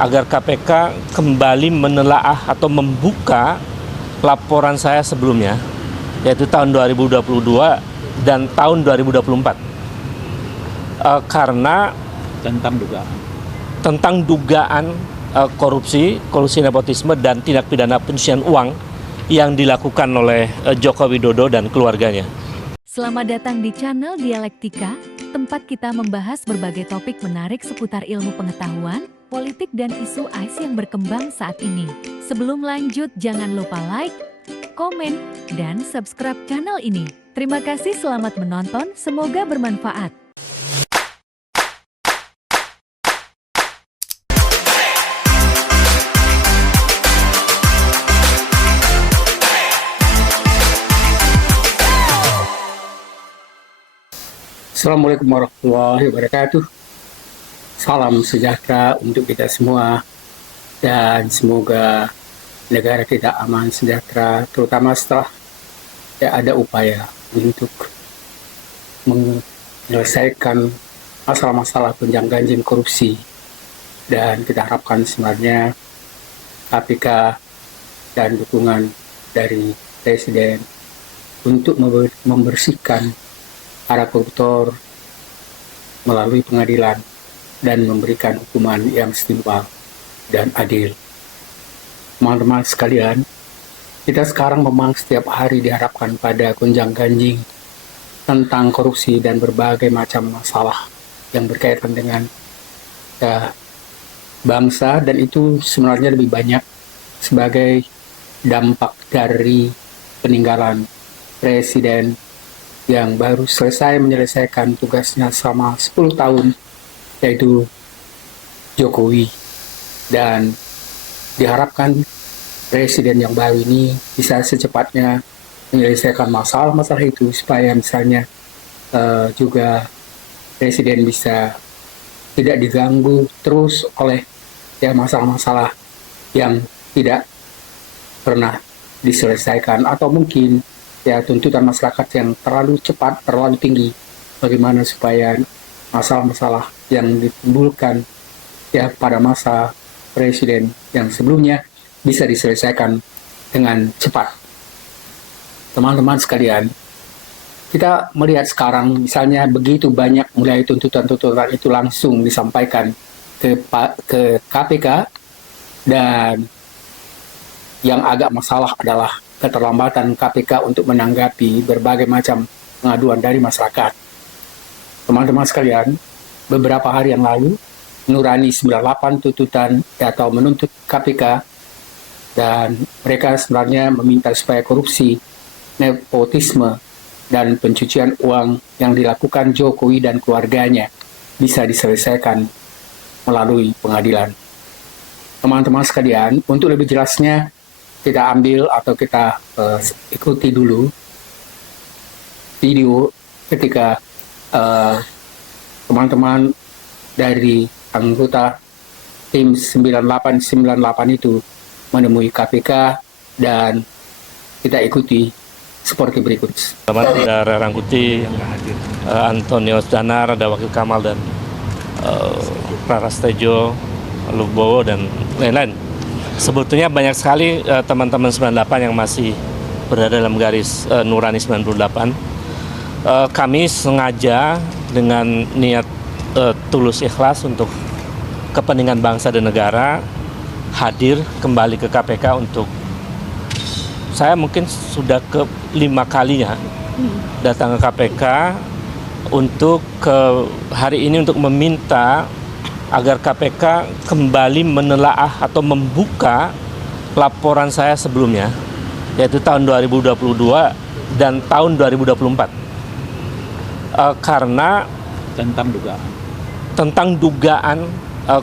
agar KPK kembali menelaah atau membuka laporan saya sebelumnya, yaitu tahun 2022 dan tahun 2024. Karena tentang dugaan korupsi, kolusi nepotisme dan tindak pidana pencucian uang yang dilakukan oleh Joko Widodo dan keluarganya. Selamat datang di channel Dialektika, tempat kita membahas berbagai topik menarik seputar ilmu pengetahuan, politik dan isu AIS yang berkembang saat ini. Sebelum lanjut, jangan lupa like, komen, dan subscribe channel ini. Terima kasih, selamat menonton, semoga bermanfaat. Assalamualaikum warahmatullahi wabarakatuh. Salam sejahtera untuk kita semua dan semoga negara kita aman sejahtera, terutama setelah ada upaya untuk menyelesaikan masalah-masalah gonjang-ganjing korupsi, dan kita harapkan sebenarnya KPK dan dukungan dari Presiden untuk membersihkan para koruptor melalui pengadilan dan memberikan hukuman yang setimpal dan adil. Teman-teman sekalian, kita sekarang memang setiap hari dihadapkan pada gonjang-ganjing tentang korupsi dan berbagai macam masalah yang berkaitan dengan bangsa, dan itu sebenarnya lebih banyak sebagai dampak dari peninggalan Presiden yang baru selesai menyelesaikan tugasnya selama 10 tahun, yaitu Jokowi. Dan diharapkan Presiden yang baru ini bisa secepatnya menyelesaikan masalah-masalah itu, supaya misalnya juga Presiden bisa tidak diganggu terus oleh masalah-masalah yang tidak pernah diselesaikan, atau mungkin tuntutan masyarakat yang terlalu cepat, terlalu tinggi. Bagaimana supaya masalah-masalah yang ditimbulkan pada masa Presiden yang sebelumnya bisa diselesaikan dengan cepat. Teman-teman sekalian, kita melihat sekarang misalnya begitu banyak mulai tuntutan-tuntutan itu langsung disampaikan ke KPK, dan yang agak masalah adalah keterlambatan KPK untuk menanggapi berbagai macam pengaduan dari masyarakat. Teman-teman sekalian, beberapa hari yang lalu, Nurani 98 tuntutan atau menuntut KPK, dan mereka sebenarnya meminta supaya korupsi, nepotisme, dan pencucian uang yang dilakukan Jokowi dan keluarganya bisa diselesaikan melalui pengadilan. Teman-teman sekalian, untuk lebih jelasnya, kita ambil atau kita ikuti dulu video ketika teman-teman dari anggota tim 9898 itu menemui KPK, dan kita ikuti seperti berikut. Ada Rangkuti, Antonius Danar, ada Wakil Kamal dan Prarastejo, Lubowo dan lain-lain. Sebetulnya banyak sekali teman-teman 98 yang masih berada dalam garis Nurani 98. Kami sengaja dengan niat tulus ikhlas untuk kepentingan bangsa dan negara hadir kembali ke KPK untuk, saya mungkin sudah ke 5 kalinya datang ke KPK untuk hari ini untuk meminta agar KPK kembali menelaah atau membuka laporan saya sebelumnya, yaitu tahun 2022 dan tahun 2024. Karena tentang dugaan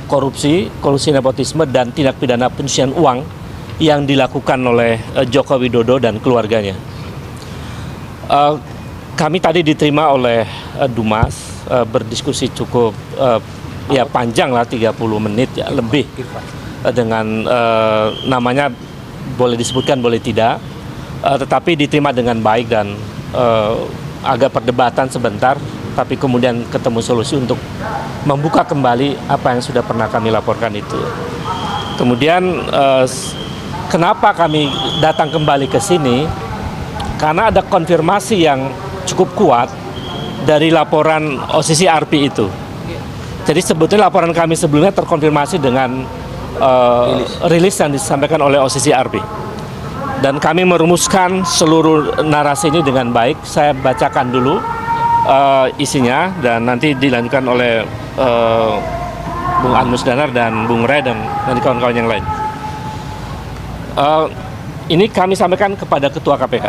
korupsi, kolusi nepotisme dan tindak pidana pencucian uang yang dilakukan oleh Joko Widodo dan keluarganya. Kami tadi diterima oleh Dumas, berdiskusi cukup panjang lah, 30 menit ya lebih, dengan namanya boleh disebutkan boleh tidak, tetapi diterima dengan baik dan agak perdebatan sebentar, tapi kemudian ketemu solusi untuk membuka kembali apa yang sudah pernah kami laporkan itu. Kemudian kenapa kami datang kembali ke sini? Karena ada konfirmasi yang cukup kuat dari laporan OCCRP itu. Jadi sebetulnya laporan kami sebelumnya terkonfirmasi dengan rilis yang disampaikan oleh OCCRP. Dan kami merumuskan seluruh narasi ini dengan baik. Saya bacakan dulu isinya dan nanti dilanjutkan oleh Bung Anmus Danar dan Bung Ray dan nanti kawan-kawan yang lain. Ini kami sampaikan kepada Ketua KPK.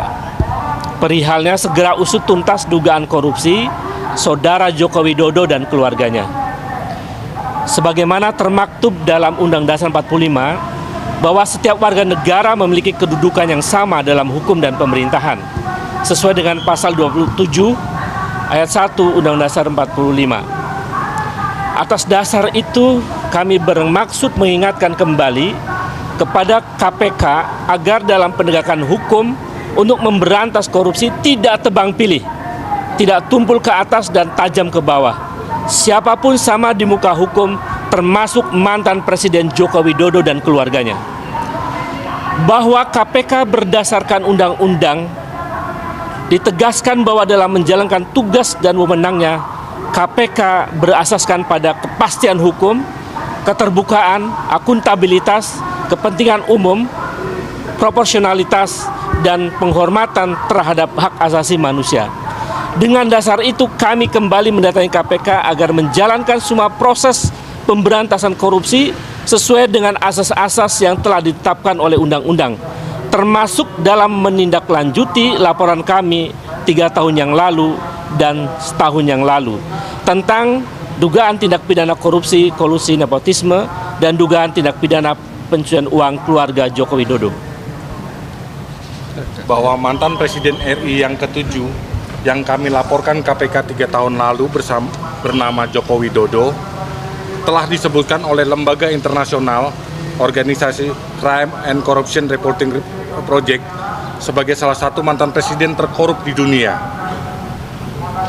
Perihalnya segera usut tuntas dugaan korupsi Saudara Joko Widodo dan keluarganya. Sebagaimana termaktub dalam Undang Dasar 45 bahwa setiap warga negara memiliki kedudukan yang sama dalam hukum dan pemerintahan sesuai dengan pasal 27 ayat 1 Undang Dasar 45. Atas dasar itu kami bermaksud mengingatkan kembali kepada KPK agar dalam penegakan hukum untuk memberantas korupsi tidak tebang pilih, tidak tumpul ke atas dan tajam ke bawah. Siapapun sama di muka hukum, termasuk mantan Presiden Joko Widodo dan keluarganya. Bahwa KPK berdasarkan undang-undang ditegaskan bahwa dalam menjalankan tugas dan wewenangnya, KPK berasaskan pada kepastian hukum, keterbukaan, akuntabilitas, kepentingan umum, proporsionalitas, dan penghormatan terhadap hak asasi manusia. Dengan dasar itu kami kembali mendatangi KPK agar menjalankan semua proses pemberantasan korupsi sesuai dengan asas-asas yang telah ditetapkan oleh undang-undang, termasuk dalam menindaklanjuti laporan kami 3 tahun yang lalu dan setahun yang lalu tentang dugaan tindak pidana korupsi, kolusi, nepotisme, dan dugaan tindak pidana pencucian uang keluarga Joko Widodo. Bahwa mantan Presiden RI yang ke-7 yang kami laporkan KPK 3 tahun lalu bernama Joko Widodo telah disebutkan oleh lembaga internasional organisasi Crime and Corruption Reporting Project sebagai salah satu mantan presiden terkorup di dunia.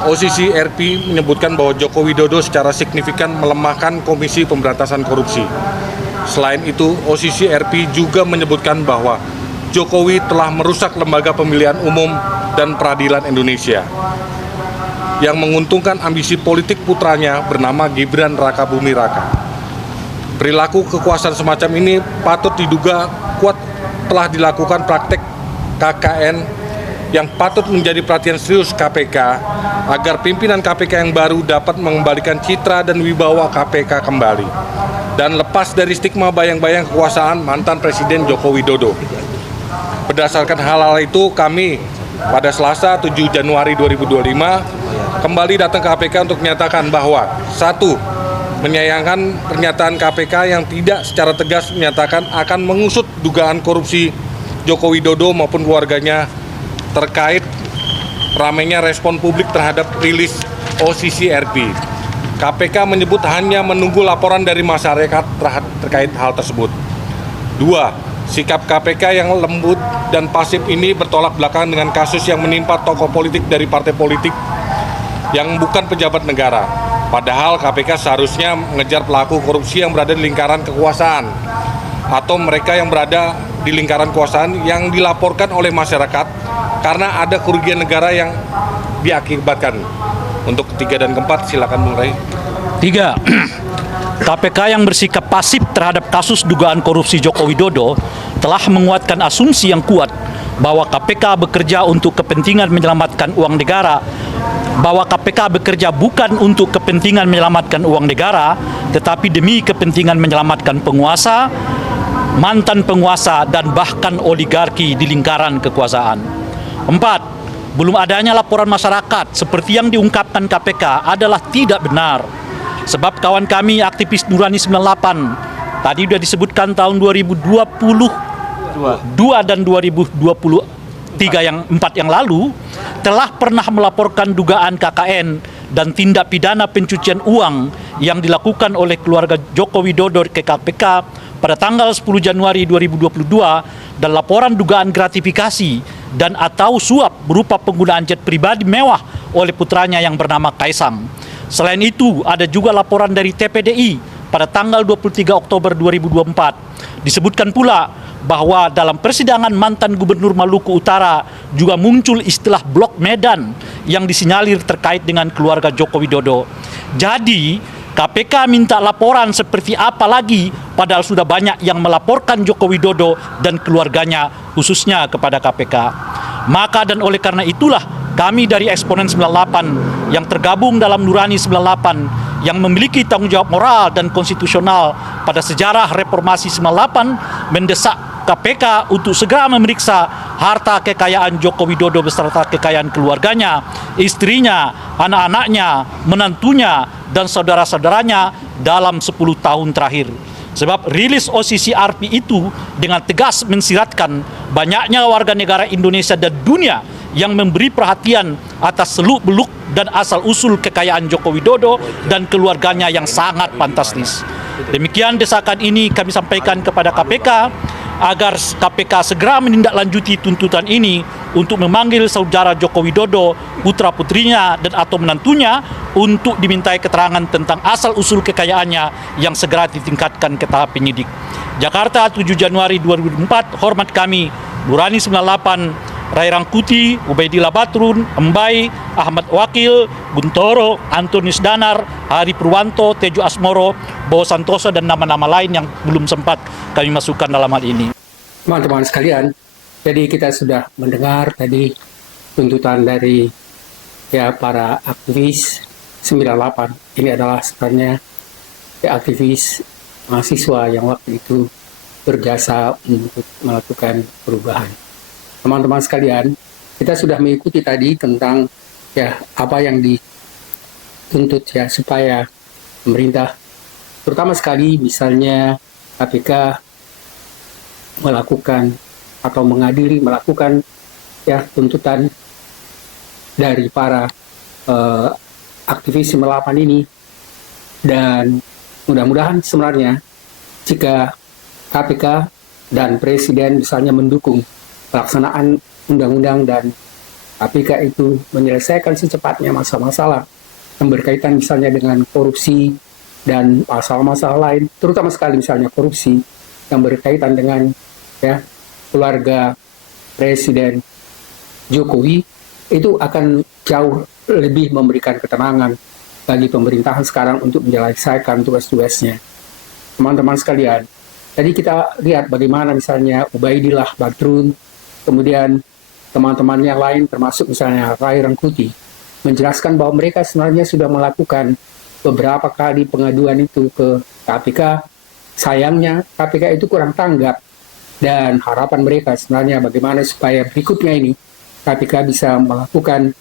OCCRP menyebutkan bahwa Joko Widodo secara signifikan melemahkan Komisi Pemberantasan Korupsi. Selain itu, OCCRP juga menyebutkan bahwa Jokowi telah merusak lembaga pemilihan umum dan peradilan Indonesia yang menguntungkan ambisi politik putranya bernama Gibran Rakabuming Raka. Perilaku kekuasaan semacam ini patut diduga kuat telah dilakukan praktek KKN yang patut menjadi perhatian serius KPK agar pimpinan KPK yang baru dapat mengembalikan citra dan wibawa KPK kembali dan lepas dari stigma bayang-bayang kekuasaan mantan Presiden Joko Widodo. Berdasarkan hal-hal itu, kami pada Selasa 7 Januari 2025 kembali datang ke KPK untuk menyatakan bahwa 1. Menyayangkan pernyataan KPK yang tidak secara tegas menyatakan akan mengusut dugaan korupsi Joko Widodo maupun keluarganya terkait ramainya respon publik terhadap rilis OCCRP. KPK menyebut hanya menunggu laporan dari masyarakat terkait hal tersebut. 2. Sikap KPK yang lembut dan pasif ini bertolak belakang dengan kasus yang menimpa tokoh politik dari partai politik yang bukan pejabat negara. Padahal KPK seharusnya mengejar pelaku korupsi yang berada di lingkaran kekuasaan atau mereka yang berada di lingkaran kekuasaan yang dilaporkan oleh masyarakat karena ada kerugian negara yang diakibatkan. Untuk ketiga dan keempat, silakan Bung Ray. 3. KPK yang bersikap pasif terhadap kasus dugaan korupsi Joko Widodo telah menguatkan asumsi yang kuat bahwa KPK bekerja untuk kepentingan menyelamatkan uang negara, bahwa KPK bekerja bukan untuk kepentingan menyelamatkan uang negara, tetapi demi kepentingan menyelamatkan penguasa, mantan penguasa, dan bahkan oligarki di lingkaran kekuasaan. 4. Belum adanya laporan masyarakat seperti yang diungkapkan KPK adalah tidak benar. Sebab kawan kami aktivis Nurani 98 tadi sudah disebutkan tahun 2022 dan 2023 yang 4 yang lalu telah pernah melaporkan dugaan KKN dan tindak pidana pencucian uang yang dilakukan oleh keluarga Joko Widodo ke KPK pada tanggal 10 Januari 2022 dan laporan dugaan gratifikasi dan atau suap berupa penggunaan jet pribadi mewah oleh putranya yang bernama Kaisang. Selain itu, ada juga laporan dari TPDI pada tanggal 23 Oktober 2024. Disebutkan pula bahwa dalam persidangan mantan Gubernur Maluku Utara juga muncul istilah blok Medan yang disinyalir terkait dengan keluarga Joko Widodo. Jadi KPK minta laporan seperti apa lagi padahal sudah banyak yang melaporkan Joko Widodo dan keluarganya khususnya kepada KPK. Maka dan oleh karena itulah kami dari Eksponen 98 yang tergabung dalam Nurani 98 yang memiliki tanggung jawab moral dan konstitusional pada sejarah reformasi 98 mendesak KPK untuk segera memeriksa harta kekayaan Joko Widodo beserta kekayaan keluarganya, istrinya, anak-anaknya, menantunya, dan saudara-saudaranya dalam 10 tahun terakhir. Sebab rilis OCCRP itu dengan tegas mensiratkan banyaknya warga negara Indonesia dan dunia yang memberi perhatian atas seluk-beluk dan asal-usul kekayaan Joko Widodo dan keluarganya yang sangat fantastis. Demikian desakan ini kami sampaikan kepada KPK agar KPK segera menindaklanjuti tuntutan ini untuk memanggil saudara Joko Widodo, putra-putrinya dan atau menantunya untuk dimintai keterangan tentang asal-usul kekayaannya yang segera ditingkatkan ke tahap penyidik. Jakarta, 7 Januari 2004, hormat kami, Nurani 98, Rai Rangkuti, Ubaidillah Batrun, Embai, Ahmad Wakil, Guntoro, Antonius Danar, Hari Purwanto, Tejo Asmoro, Bowo Santoso, dan nama-nama lain yang belum sempat kami masukkan dalam hal ini. Teman-teman sekalian, jadi kita sudah mendengar tadi tuntutan dari para aktivis 98. Ini adalah sebenarnya aktivis mahasiswa yang waktu itu berjasa untuk melakukan perubahan. Teman-teman sekalian, kita sudah mengikuti tadi tentang apa yang dituntut supaya pemerintah, terutama sekali misalnya KPK melakukan atau mengadili melakukan tuntutan dari para aktivis 98 ini, dan mudah-mudahan sebenarnya jika KPK dan Presiden misalnya mendukung pelaksanaan undang-undang dan KPK itu menyelesaikan secepatnya masalah-masalah yang berkaitan misalnya dengan korupsi dan masalah-masalah lain, terutama sekali misalnya korupsi yang berkaitan dengan keluarga Presiden Jokowi, itu akan jauh lebih memberikan ketenangan bagi pemerintahan sekarang untuk menyelesaikan tugas-tugasnya. Teman-teman sekalian, tadi kita lihat bagaimana misalnya Ubaidillah Batrun, kemudian teman-teman yang lain termasuk misalnya Rai Rangkuti menjelaskan bahwa mereka sebenarnya sudah melakukan beberapa kali pengaduan itu ke KPK. Sayangnya KPK itu kurang tanggap, dan harapan mereka sebenarnya bagaimana supaya berikutnya ini KPK bisa melakukan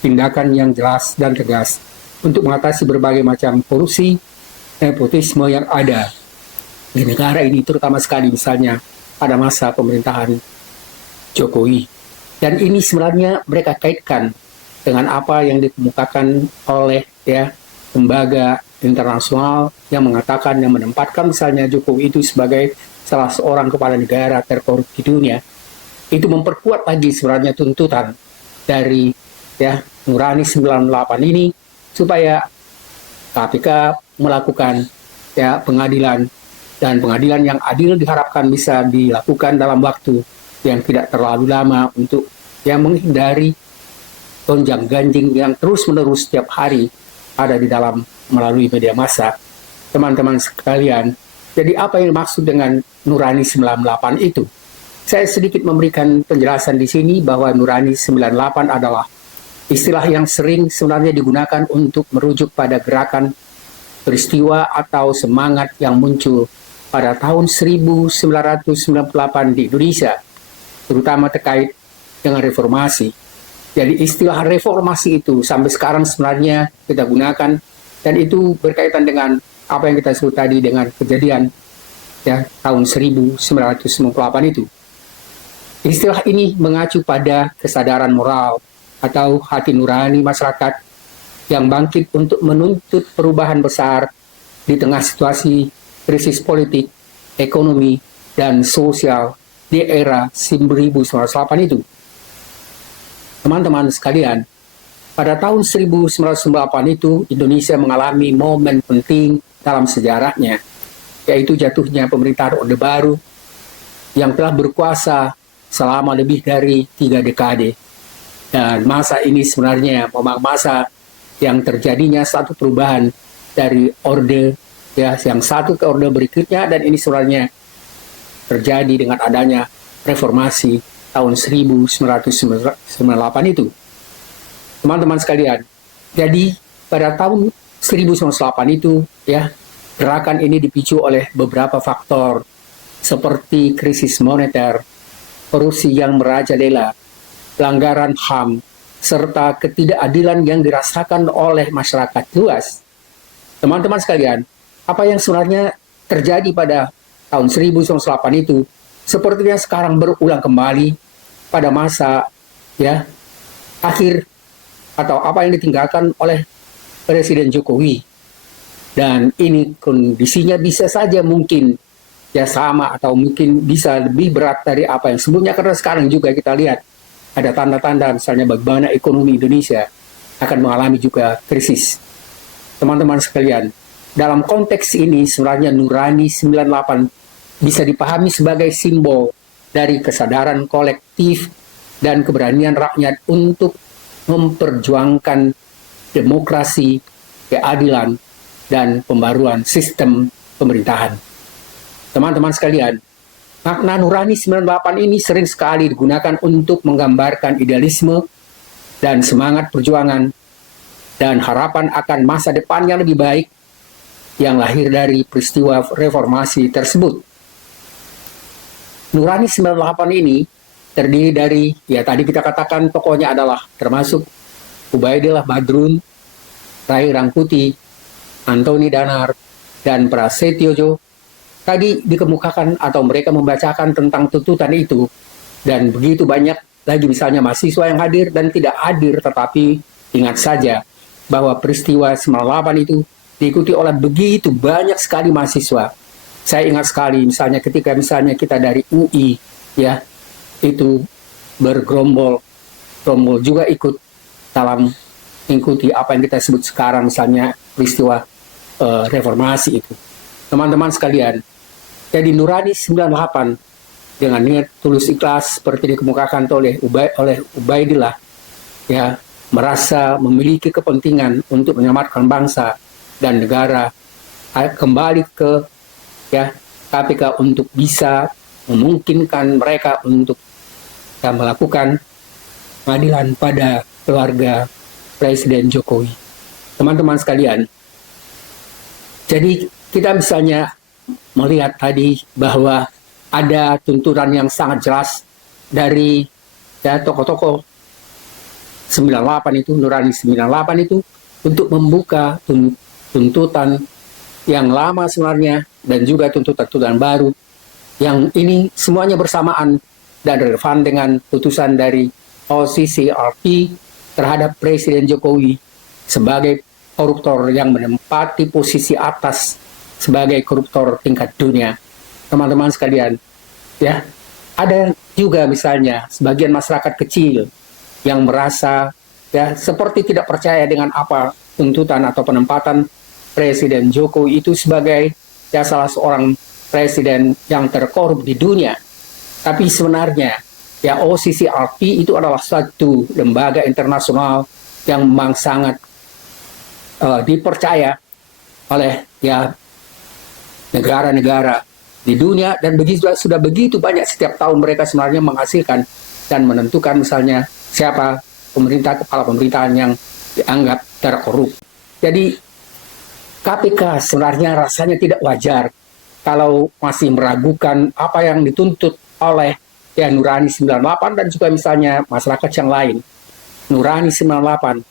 tindakan yang jelas dan tegas untuk mengatasi berbagai macam korupsi, nepotisme yang ada di negara ini, terutama sekali misalnya pada masa pemerintahan Jokowi. Dan ini sebenarnya mereka kaitkan dengan apa yang dikemukakan oleh lembaga internasional yang mengatakan, yang menempatkan misalnya Jokowi itu sebagai salah seorang kepala negara terkorup di dunia. Itu memperkuat lagi sebenarnya tuntutan dari Nurani 98 ini supaya KPK melakukan pengadilan, dan pengadilan yang adil diharapkan bisa dilakukan dalam waktu yang tidak terlalu lama untuk menghindari gonjang-ganjing yang terus-menerus setiap hari ada di dalam melalui media massa. Teman-teman sekalian, jadi apa yang dimaksud dengan Nurani 98 itu? Saya sedikit memberikan penjelasan di sini bahwa Nurani 98 adalah istilah yang sering sebenarnya digunakan untuk merujuk pada gerakan peristiwa atau semangat yang muncul pada tahun 1998 di Indonesia, terutama terkait dengan reformasi. Jadi istilah reformasi itu sampai sekarang sebenarnya kita gunakan, dan itu berkaitan dengan apa yang kita sebut tadi dengan kejadian tahun 1998 itu. Istilah ini mengacu pada kesadaran moral atau hati nurani masyarakat yang bangkit untuk menuntut perubahan besar di tengah situasi krisis politik, ekonomi, dan sosial di era 1998 itu. Teman-teman sekalian, pada tahun 1998 itu Indonesia mengalami momen penting dalam sejarahnya, yaitu jatuhnya pemerintahan Orde Baru yang telah berkuasa selama lebih dari 3 dekade. Dan masa ini sebenarnya memang masa yang terjadinya satu perubahan dari orde ya yang satu ke orde berikutnya, dan ini sebenarnya terjadi dengan adanya reformasi tahun 1998 itu. Teman-teman sekalian, jadi pada tahun 1998 itu ya gerakan ini dipicu oleh beberapa faktor seperti krisis moneter, korupsi yang merajalela, pelanggaran HAM, serta ketidakadilan yang dirasakan oleh masyarakat luas. Teman-teman sekalian, apa yang sebenarnya terjadi pada tahun 1998 itu sepertinya sekarang berulang kembali pada masa ya akhir atau apa yang ditinggalkan oleh Presiden Jokowi. Dan ini kondisinya bisa saja mungkin ya sama atau mungkin bisa lebih berat dari apa yang sebelumnya, karena sekarang juga kita lihat ada tanda-tanda misalnya bagaimana ekonomi Indonesia akan mengalami juga krisis. Teman-teman sekalian, dalam konteks ini sebenarnya Nurani 98 bisa dipahami sebagai simbol dari kesadaran kolektif dan keberanian rakyat untuk memperjuangkan demokrasi, keadilan, dan pembaruan sistem pemerintahan. Teman-teman sekalian, makna Nurani 98 ini sering sekali digunakan untuk menggambarkan idealisme dan semangat perjuangan dan harapan akan masa depan yang lebih baik yang lahir dari peristiwa reformasi tersebut. Nurani 98 ini terdiri dari, ya tadi kita katakan tokohnya adalah termasuk Ubaidillah Badrun, Rai Rangkuti, Antoni Danar, dan Prasetyo Jo. Tadi dikemukakan atau mereka membacakan tentang tuntutan itu, dan begitu banyak lagi misalnya mahasiswa yang hadir dan tidak hadir, tetapi ingat saja bahwa peristiwa 98 itu diikuti oleh begitu banyak sekali mahasiswa. Saya ingat sekali misalnya ketika misalnya kita dari UI ya itu bergerombol juga ikut dalam mengikuti apa yang kita sebut sekarang misalnya peristiwa reformasi itu. Teman-teman sekalian, jadi Nurani 98 dengan niat tulus ikhlas seperti dikemukakan oleh Ubaidillah ya merasa memiliki kepentingan untuk menyelamatkan bangsa dan negara kembali ke ya KPK untuk bisa memungkinkan mereka untuk ya, melakukan pengadilan pada keluarga Presiden Jokowi. Teman-teman sekalian, jadi kita misalnya melihat tadi bahwa ada tuntutan yang sangat jelas dari ya tokoh-tokoh 98 itu, Nurani 98 itu untuk membuka tuntutan yang lama sebenarnya dan juga tuntutan baru yang ini semuanya bersamaan dan relevan dengan putusan dari OCCRP terhadap Presiden Jokowi sebagai koruptor yang menempati posisi atas sebagai koruptor tingkat dunia. Teman-teman sekalian, ya ada juga misalnya sebagian masyarakat kecil yang merasa ya seperti tidak percaya dengan apa tuntutan atau penempatan Presiden Jokowi itu sebagai ya salah seorang presiden yang terkorup di dunia. Tapi sebenarnya ya OCCRP itu adalah suatu lembaga internasional yang memang sangat dipercaya oleh ya negara-negara di dunia, dan sudah begitu banyak setiap tahun mereka sebenarnya menghasilkan dan menentukan misalnya siapa kepala pemerintahan yang dianggap terkorup. Jadi KPK sebenarnya rasanya tidak wajar kalau masih meragukan apa yang dituntut oleh ya Nurani 98 dan juga misalnya masyarakat yang lain. Nurani 98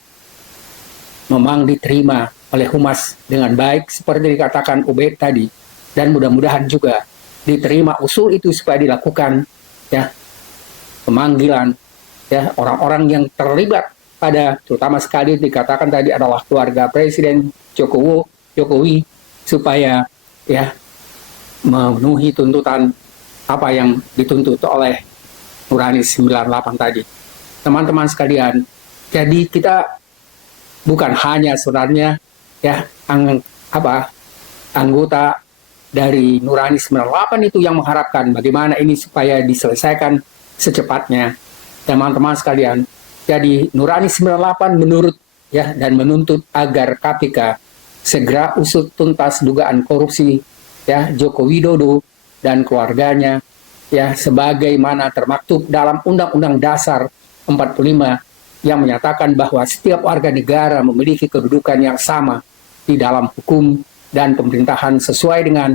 memang diterima oleh Humas dengan baik seperti dikatakan Ubaid tadi, dan mudah-mudahan juga diterima usul itu supaya dilakukan ya pemanggilan ya orang-orang yang terlibat pada, terutama sekali dikatakan tadi adalah keluarga Presiden Jokowi supaya ya memenuhi tuntutan apa yang dituntut oleh Nurani 98 tadi. Teman-teman sekalian, jadi kita bukan hanya sebenarnya ya anggota dari Nurani 98 itu yang mengharapkan bagaimana ini supaya diselesaikan secepatnya. Teman-teman sekalian, jadi Nurani 98 menurut ya dan menuntut agar KPK segera usut tuntas dugaan korupsi ya Joko Widodo dan keluarganya ya sebagaimana termaktub dalam Undang-Undang Dasar 45 yang menyatakan bahwa setiap warga negara memiliki kedudukan yang sama di dalam hukum dan pemerintahan sesuai dengan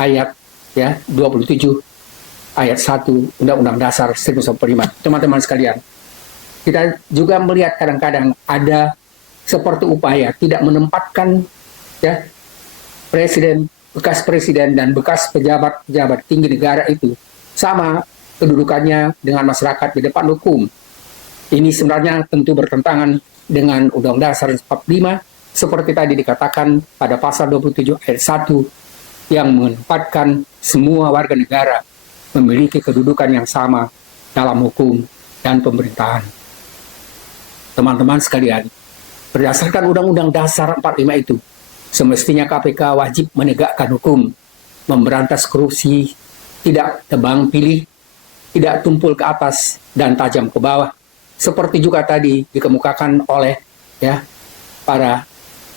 ayat ya 27 ayat 1 Undang-Undang Dasar 1945. Teman-teman sekalian, kita juga melihat kadang-kadang ada seperti upaya tidak menempatkan ya bekas presiden dan bekas pejabat tinggi negara itu sama kedudukannya dengan masyarakat di depan hukum. Ini sebenarnya tentu bertentangan dengan Undang-Undang Dasar 45 seperti tadi dikatakan pada pasal 27 ayat 1 yang menempatkan semua warga negara memiliki kedudukan yang sama dalam hukum dan pemerintahan. Teman-teman sekalian, berdasarkan Undang-Undang Dasar 45 itu, semestinya KPK wajib menegakkan hukum, memberantas korupsi, tidak tebang pilih, tidak tumpul ke atas dan tajam ke bawah. Seperti juga tadi dikemukakan oleh ya para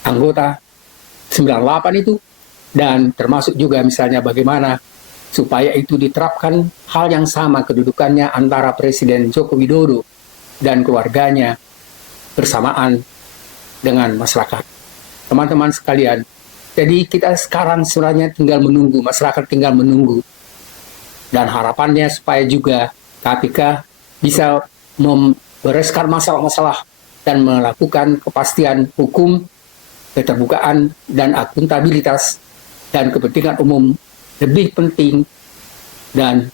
anggota 98 itu, dan termasuk juga misalnya bagaimana supaya itu diterapkan hal yang sama kedudukannya antara Presiden Joko Widodo dan keluarganya bersamaan dengan masyarakat. Teman-teman sekalian, jadi kita sekarang sebenarnya tinggal menunggu, masyarakat tinggal menunggu, dan harapannya supaya juga KPK bisa membereskan masalah-masalah dan melakukan kepastian hukum, keterbukaan, dan akuntabilitas, dan kepentingan umum lebih penting dan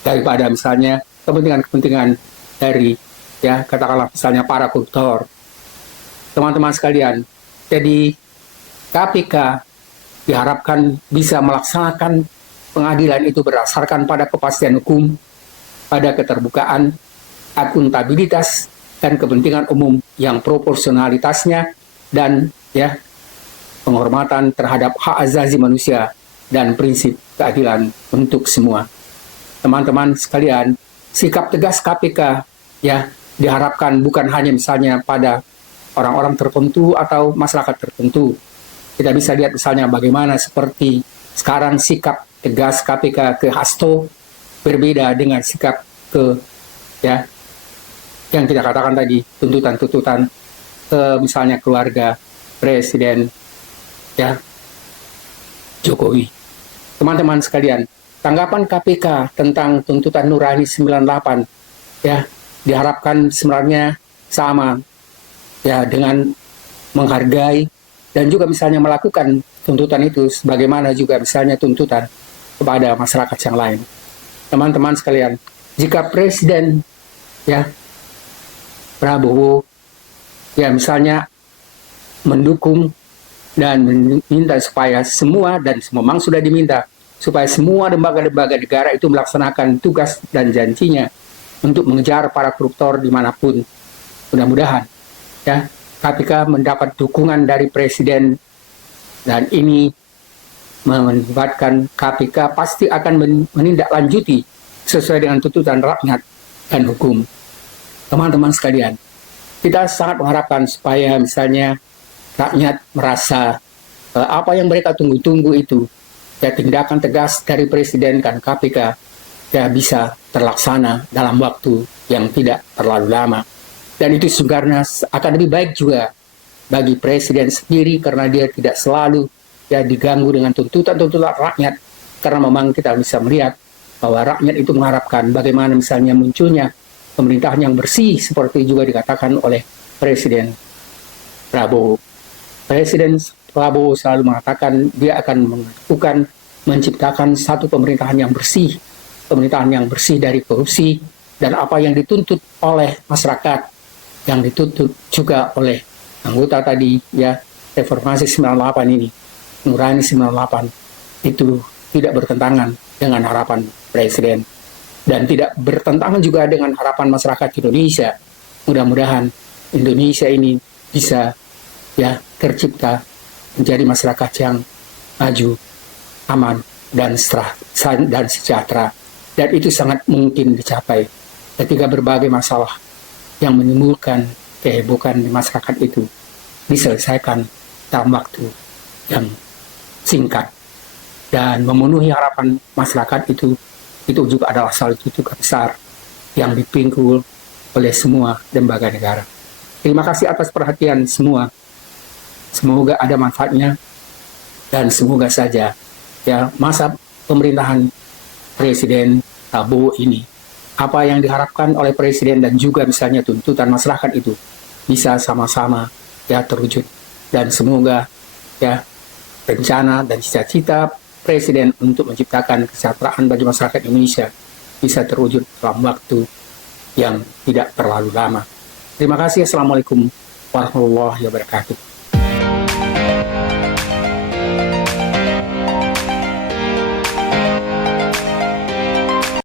daripada misalnya kepentingan-kepentingan dari ya katakanlah misalnya para koruptor. Teman-teman sekalian, jadi KPK diharapkan bisa melaksanakan pengadilan itu berdasarkan pada kepastian hukum, pada keterbukaan, akuntabilitas, dan kepentingan umum yang proporsionalitasnya dan ya penghormatan terhadap hak asasi manusia dan prinsip keadilan untuk semua. Teman-teman sekalian, sikap tegas KPK ya diharapkan bukan hanya misalnya pada orang-orang tertentu atau masyarakat tertentu. Kita bisa lihat misalnya bagaimana seperti sekarang sikap tegas KPK ke Hasto berbeda dengan sikap ke ya yang kita katakan tadi tuntutan-tuntutan ke misalnya keluarga Presiden ya Jokowi. Teman-teman sekalian, tanggapan KPK tentang tuntutan Nurani 98 ya diharapkan sebenarnya sama ya dengan menghargai dan juga misalnya melakukan tuntutan itu sebagaimana juga misalnya tuntutan kepada masyarakat yang lain. Teman-teman sekalian, jika Presiden ya Prabowo ya misalnya mendukung dan meminta supaya semua, dan memang sudah diminta, supaya semua lembaga-lembaga negara itu melaksanakan tugas dan janjinya untuk mengejar para koruptor dimanapun. Mudah-mudahan ya KPK mendapat dukungan dari Presiden, dan ini mengakibatkan KPK pasti akan menindaklanjuti sesuai dengan tuntutan rakyat dan hukum. Teman-teman sekalian, kita sangat mengharapkan supaya misalnya rakyat merasa apa yang mereka tunggu-tunggu itu, ya tindakan tegas dari Presiden dan KPK ya bisa terlaksana dalam waktu yang tidak terlalu lama. Dan itu sebenarnya akan lebih baik juga bagi Presiden sendiri karena dia tidak selalu ya diganggu dengan tuntutan-tuntutan rakyat, karena memang kita bisa melihat bahwa rakyat itu mengharapkan bagaimana misalnya munculnya pemerintahan yang bersih seperti juga dikatakan oleh Presiden Prabowo. Presiden Prabowo selalu mengatakan dia akan melakukan menciptakan satu pemerintahan yang bersih dari korupsi dan apa yang dituntut oleh masyarakat, yang dituntut juga oleh anggota tadi ya reformasi 98 ini, Nurani 98, itu tidak bertentangan dengan harapan Presiden dan tidak bertentangan juga dengan harapan masyarakat Indonesia. Mudah-mudahan Indonesia ini bisa ya tercipta menjadi masyarakat yang maju, aman, dan sejahtera. Dan itu sangat mungkin dicapai ketika berbagai masalah yang menimbulkan kehebohan di masyarakat itu diselesaikan dalam waktu yang singkat dan memenuhi harapan masyarakat itu juga adalah salah satu tugas besar yang dipikul oleh semua lembaga negara. Terima kasih atas perhatian semua. Semoga ada manfaatnya dan semoga saja ya masa pemerintahan Presiden Prabowo ini, apa yang diharapkan oleh Presiden dan juga misalnya tuntutan masyarakat itu bisa sama-sama ya terwujud, dan semoga ya rencana dan cita-cita Presiden untuk menciptakan kesejahteraan bagi masyarakat Indonesia bisa terwujud dalam waktu yang tidak terlalu lama. Terima kasih. Assalamualaikum warahmatullahi wabarakatuh.